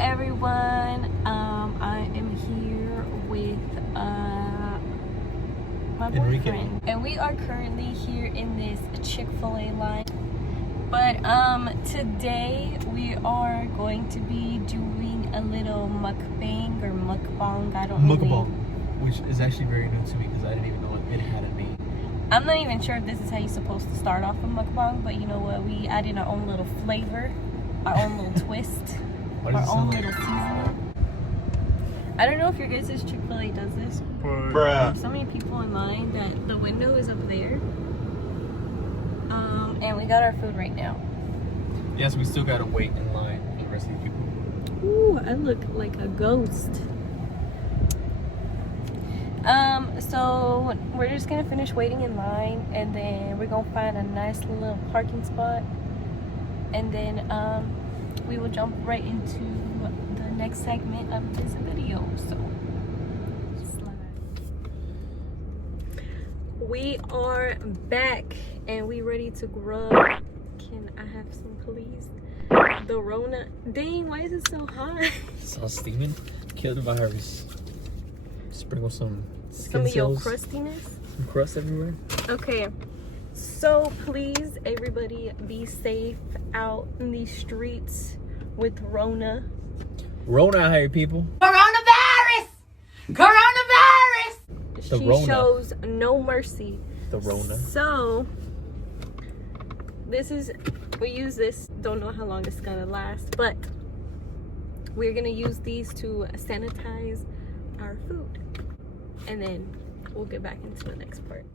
everyone. I am here with my boyfriend, and we are currently here in this Chick-fil-A line. But today we are going to be doing a little mukbang or mukbang. I don't know. Mukbang, which is actually very new to me because I didn't even know it had a name. I'm not even sure if this is how you're supposed to start off a mukbang, but you know what? We added our own little flavor, our own little twist, our own little seasoning. I don't know if your guys' Chick-fil-A does this, but there's so many people in line that the window is up there. And we got our food right now. Yes, we still gotta wait in line for the rest of the people. Ooh, I look like a ghost. So we're just gonna finish waiting in line, and then we're gonna find a nice little parking spot, and then we will jump right into the next segment of this video. So we are back and we ready to grub. Can I have some, please? The Rona. Dang, why is it so hot? It's all steaming. Kill the virus. Sprinkle some of your crustiness. Some crust everywhere. Okay, so please, everybody, be safe out in these streets with Rona. Rona out here, people. Coronavirus! Coronavirus! She shows no mercy. The Rona. So we use this, don't know how long it's gonna last, but we're gonna use these to sanitize our food, and then we'll get back into the next part.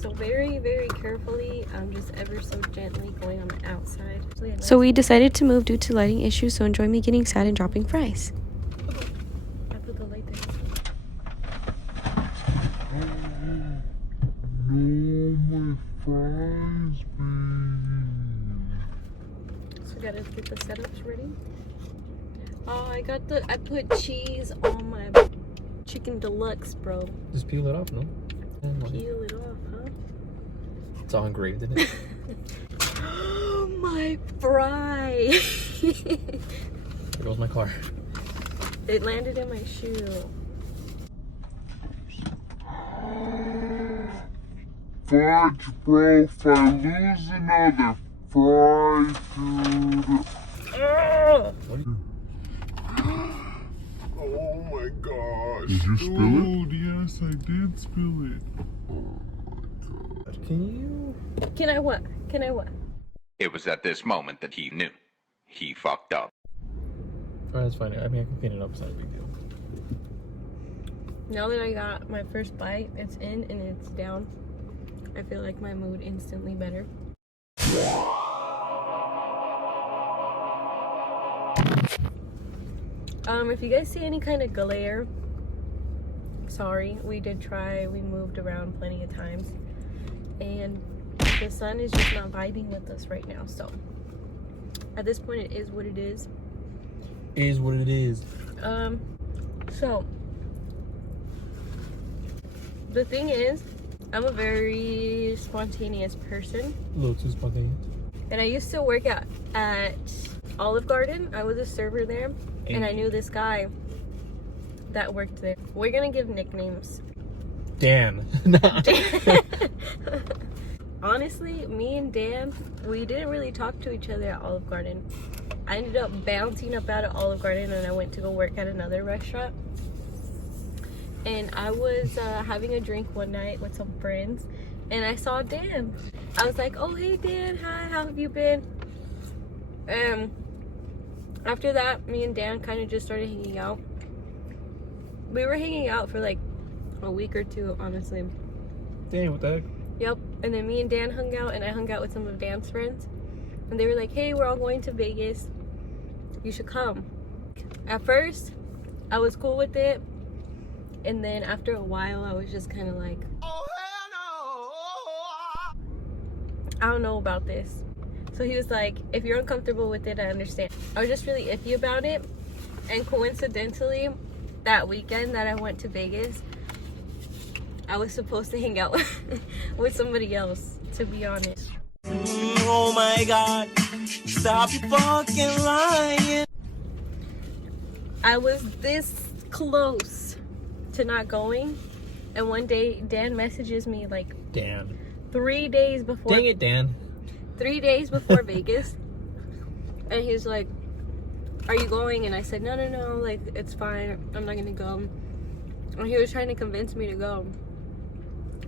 So very, very carefully, just ever so gently going on the outside. So we decided to move due to lighting issues, so enjoy me getting sad and dropping fries. I put the light there. No, my fries, So we gotta get the setups ready. Oh, I put cheese on my chicken deluxe, bro. Just peel it off, no? Peel it off, huh? It's all engraved in it. Oh, my fry. There goes my car. It landed in my shoe. Fudge, bro, if I lose another fry, dude. Oh my gosh. Did you spill it? Yes, I did spill it. Can I what? It was at this moment that he knew. He fucked up. Alright, that's fine. I mean, I can clean it up. It's not a big deal. Now that I got my first bite, it's in and it's down. I feel like my mood instantly better. If you guys see any kind of glare, sorry. We did try. We moved around plenty of times, and the sun is just not vibing with us right now. So at this point, it is what it is. It is what it is. So the thing is, I'm a very spontaneous person. A little too spontaneous. And I used to work at Olive Garden. I was a server there, and I knew this guy that worked there. We're gonna give nicknames. Dan. Honestly, me and Dan, we didn't really talk to each other at Olive Garden. I ended up bouncing up out of Olive Garden, and I went to go work at another restaurant. And I was having a drink one night with some friends, and I saw Dan. I was like, oh, hey, Dan, hi, how have you been? After that, me and Dan kind of just started hanging out. We were hanging out for like a week or two, honestly. Damn, what the heck? Yep, and then me and Dan hung out, and I hung out with some of Dan's friends. And they were like, hey, we're all going to Vegas. You should come. At first, I was cool with it. And then after a while, I was just kind of like, oh, hell no. I don't know about this. So he was like, if you're uncomfortable with it, I understand. I was just really iffy about it. And coincidentally, that weekend that I went to Vegas, I was supposed to hang out with somebody else, to be honest. Oh my God, stop your fucking lying. I was this close to not going. And one day, Dan messages me like Dan. 3 days before. Dang it, Dan. 3 days before Vegas. And he's like, are you going? And I said, no, like, it's fine, I'm not gonna go. And he was trying to convince me to go.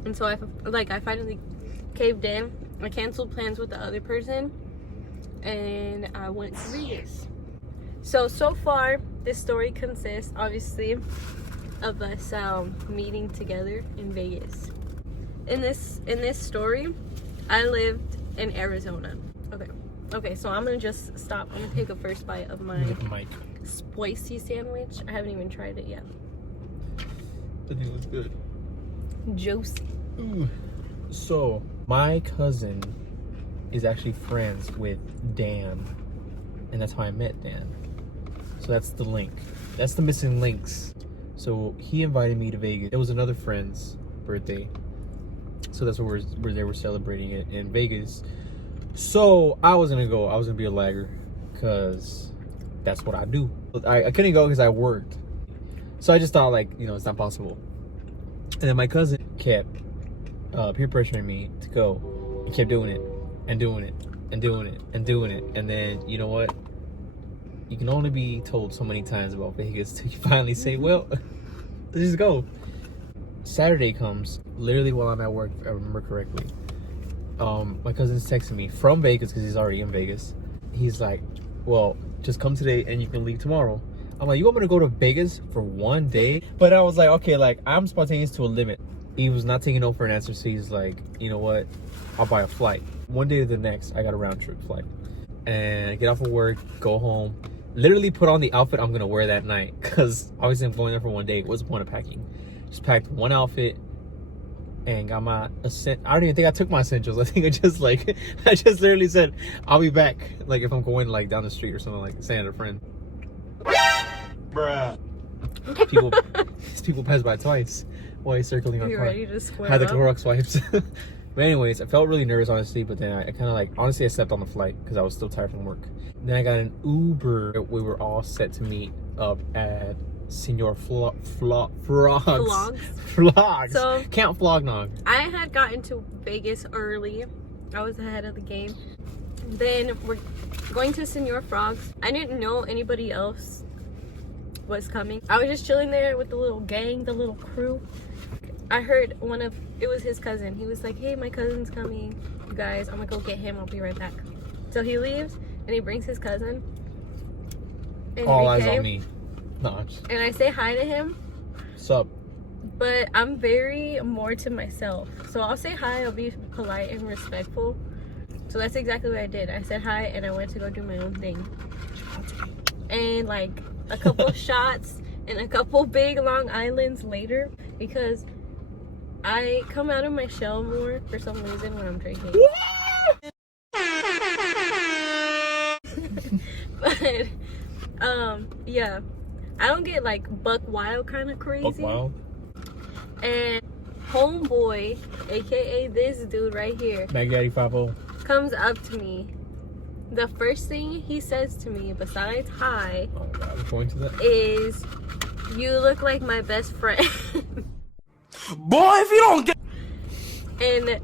And so I finally caved in. I canceled plans with the other person, and I went to Vegas. So far, this story consists, obviously, of us meeting together in Vegas. In this story, I lived in Arizona. Okay, so I'm gonna just stop. I'm gonna take a first bite of my spicy sandwich. I haven't even tried it yet. I think it looks good. Juicy. Ooh. So my cousin is actually friends with Dan, and that's how I met Dan. So that's the link. That's the missing links. So he invited me to Vegas. It was another friend's birthday, so that's where they were celebrating it in Vegas. So I was gonna go. I was gonna be a lagger because that's what I do. I couldn't go because I worked. So I just thought, like, you know, it's not possible. And then my cousin kept peer pressuring me to go. He kept doing it and doing it and doing it and doing it. And then, you know what? You can only be told so many times about Vegas till you finally say, well, let's just go. Saturday comes, literally while I'm at work, if I remember correctly. My cousin's texting me from Vegas because he's already in Vegas. He's like, well, just come today and you can leave tomorrow. I'm like, you want me to go to Vegas for 1 day? But I was like, okay, like, I'm spontaneous to a limit. He was not taking no for an answer, so he's like, you know what? I'll buy a flight. One day to the next, I got a round trip flight. And I get off of work, go home, literally put on the outfit I'm gonna wear that night. Because obviously I'm going there for 1 day. What's the point of packing? Just packed one outfit and got my I don't even think I took my essentials. I think I just literally said, I'll be back. Like, if I'm going like down the street or something, like saying to a friend. Bruh. People pass by twice while he's circling our You car. ready to square Had the up? Clorox wipes. But anyways, I felt really nervous, honestly. But then I kind of like, honestly, I slept on the flight because I was still tired from work. Then I got an Uber. We were all set to meet up at Senor Vlogs. So Count Flognog. I had gotten to Vegas early. I was ahead of the game. Then we're going to Senor Frogs. I didn't know anybody else was coming. I was just chilling there with the little gang, the little crew. I heard it was his cousin. He was like, hey, my cousin's coming. You guys, I'm gonna go get him. I'll be right back. So he leaves and he brings his cousin. All eyes on me. No, and I say hi to him. Sup? But I'm very more to myself. So I'll say hi, I'll be polite and respectful. So that's exactly what I did. I said hi and I went to go do my own thing. And like a couple shots and a couple big Long Islands later, because I come out of my shell more for some reason when I'm drinking. But yeah, I don't get like buck wild kind of crazy. Buck wild? And homeboy, aka this dude right here, Bag Daddy 5-0, comes up to me. The first thing he says to me, besides hi, oh my God, we're going to that? is, you look like my best friend. Boy, if you don't get... And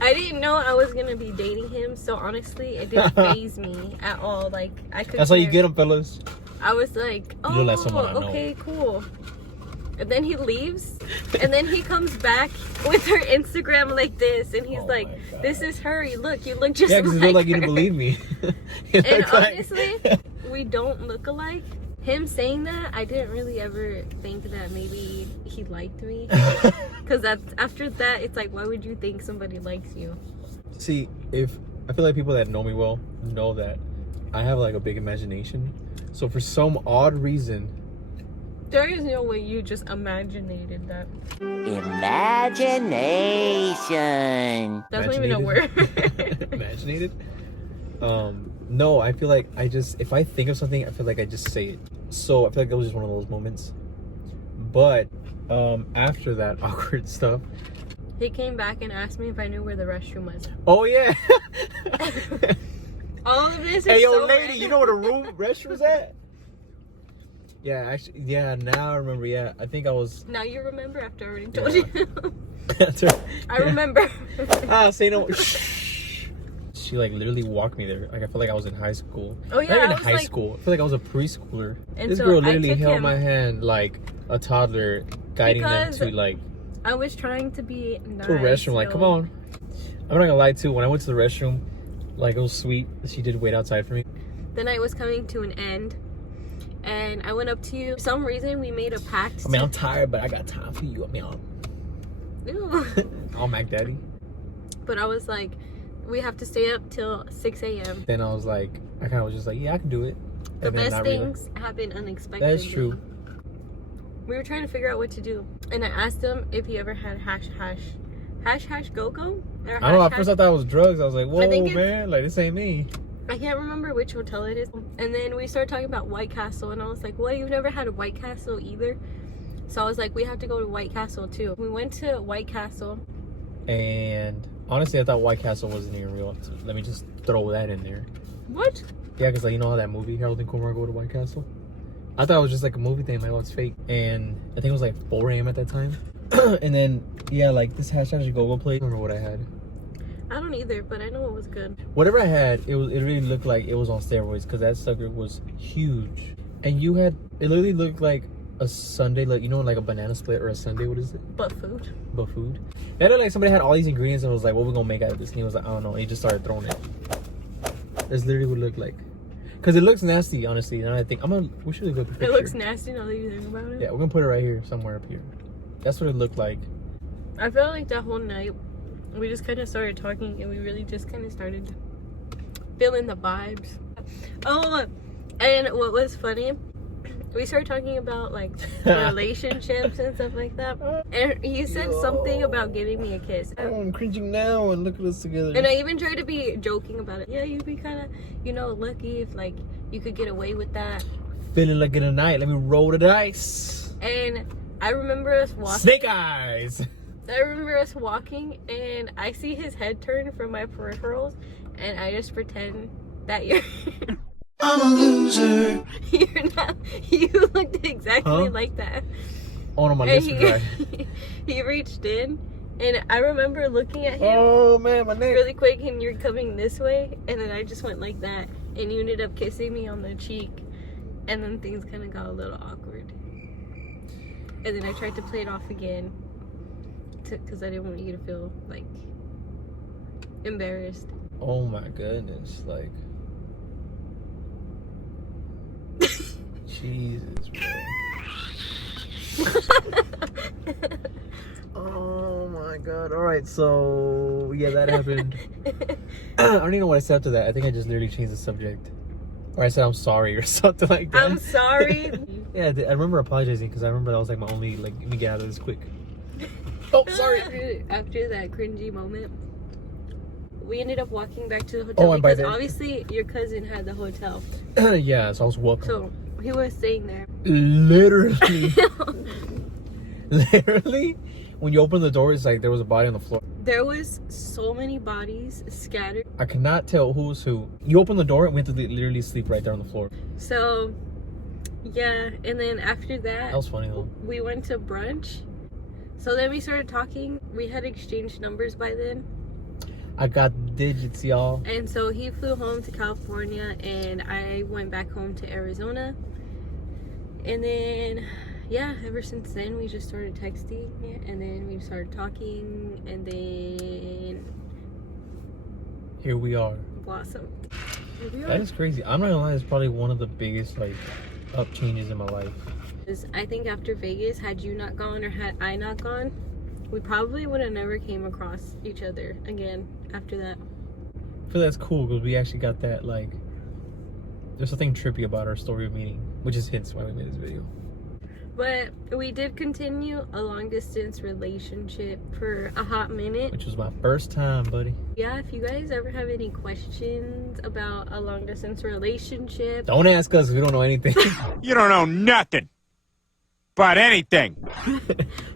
I didn't know I was gonna be dating him, so honestly, it didn't faze me at all. Like, I could. That's how you get them, fellas. I was like, oh, look like someone I know. okay, cool. And then he leaves, and then he comes back with her Instagram like this, and he's like, this is her. You look just yeah, because like it looked like you her. didn't believe me. And honestly, we don't look alike. Him saying that, I didn't really ever think that maybe he liked me. Because after that, it's like, why would you think somebody likes you? See, I feel like people that know me well know that I have like a big imagination. So for some odd reason, there is no way you just imaginated that. Imagination. That's not even a word. Imaginated? No, I feel like if I think of something, I feel like I just say it. So I feel like that was just one of those moments. But after that awkward stuff, he came back and asked me if I knew where the restroom was. oh yeah. All of this is Hey yo, so lady, random. you know where the restroom's at? Yeah, actually, yeah. Now I remember. Yeah, I think I was. Now you remember after I already told Yeah. you. I remember. Say no. She like literally walked me there. Like I felt like I was in high school. Oh yeah, Not even I was high like, school. I feel like I was a preschooler. And This so girl I literally took held him my hand like a toddler, guiding Because them to like I was trying to be nice. to a restroom. Like, yo. come on. I'm not gonna lie too. When I went to the restroom, like it was sweet. She did wait outside for me. The night was coming to an end, and I went up to you. For some reason, we made a pact. I mean, I'm tired, but I got time for you. I mean, Ew. I'm Mac Daddy. But I was like, we have to stay up till 6 a.m. Then I was like, I kind of was just like, yeah, I can do it. The And then best not really. things happen unexpectedly. That's true. We were trying to figure out what to do, and I asked him if he ever had hash go-go. Or I don't know. At hash first, I thought it was drugs. I was like, whoa, think it's- man, like this ain't me. I can't remember which hotel it is. And then we started talking about White Castle, and I was like, well, you've never had a White Castle either. So I was like, we have to go to White Castle too. We went to White Castle. And honestly, I thought White Castle wasn't even real. So let me just throw that in there. What? Yeah, because like, you know how that movie, Harold and Kumar Go to White Castle? I thought it was just like a movie thing, like, oh, it's fake. And I think it was like 4 a.m. at that time. And then, yeah, like this hashtag go-go place. I don't remember what I had. I don't either, but I know it was good. Whatever I had, it really looked like it was on steroids because that sucker was huge. And you had, it literally looked like a sundae, like, you know, like a banana split or a sundae, what is it? But food. But food. It looked like somebody had all these ingredients and was like, what we gonna make out of this? And he was like, I don't know. And he just started throwing it. That's literally what it looked like. Because it looks nasty, honestly. And I think, we should look at the picture. It looks nasty now that you think about it. Yeah, we're gonna put it right here, somewhere up here. That's what it looked like. I felt like that whole night, we just kind of started talking, and we really just kind of started feeling the vibes. Oh, and what was funny, we started talking about like relationships and stuff like that. And he said something about giving me a kiss. Oh, I'm cringing now, and look at us together. And I even tried to be joking about it. Yeah, you'd be kind of, you know, lucky if like you could get away with that. Feeling like in a night. Let me roll the dice. And I remember us walking. Snake eyes. I remember us walking, and I see his head turn from my peripherals, and I just pretend that you're. I'm a loser. You're not. You looked exactly like that. Oh no, my And lips are dry. he reached in, and I remember looking at him Oh man, my neck. really quick, and you're coming this way, and then I just went like that, and you ended up kissing me on the cheek, and then things kind of got a little awkward. And then I tried to play it off again, because I didn't want you to feel like embarrassed. Oh my goodness, like Jesus, bro. Oh my god. Alright, so yeah, that happened. I don't even know what I said after that. I think I just literally changed the subject. Or I said I'm sorry or something like that. I'm sorry. Yeah, I remember apologizing because I remember that was like my only, like, let me get out of this quick. Oh, sorry. After that cringy moment, we ended up walking back to the hotel and by because then- obviously your cousin had the hotel. Yeah, so I was welcome. So he was staying there. Literally. Literally, when you open the door, it's like there was a body on the floor. There was so many bodies scattered. I cannot tell who's who. You open the door and we had to literally sleep right there on the floor. So, yeah. And then after That was funny though. we went to brunch. So then we started talking. We had exchanged numbers by then. I got digits, y'all. And so he flew home to California, and I went back home to Arizona. And then, yeah, ever since then we just started texting, and then we started talking, and then Here we are. blossomed. Here we That are. is crazy. I'm not gonna lie, it's probably one of the biggest like up changes in my life. I think after Vegas, had you not gone or had I not gone, we probably would have never came across each other again after that. I feel that's cool because we actually got that, like, there's something trippy about our story of meeting, which is hence why we made this video. But we did continue a long distance relationship for a hot minute. Which was my first time, buddy. Yeah, if you guys ever have any questions about a long distance relationship, Don't ask us, we don't know anything. You don't know nothing but anything.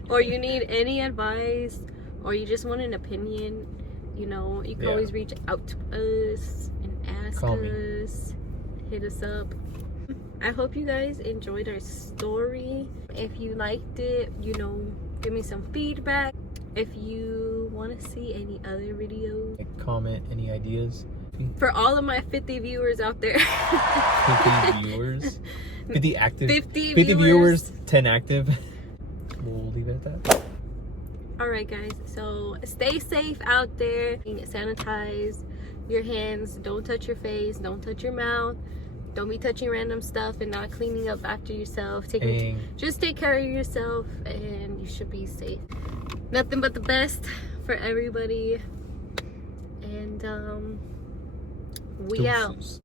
or you need any advice, or you just want an opinion, you know, you can always reach out to us and ask us, hit us up. I hope you guys enjoyed our story. If you liked it, you know, give me some feedback. If you want to see any other videos, Like, comment any ideas. for all of my 50 viewers out there. 50 viewers. 50 active. 50 viewers, 10 active. We'll leave it at that. Alright guys, so stay safe out there. Sanitize your hands. Don't touch your face. Don't touch your mouth. Don't be touching random stuff and not cleaning up after yourself. Just take care of yourself and you should be safe. Nothing but the best for everybody. And we out.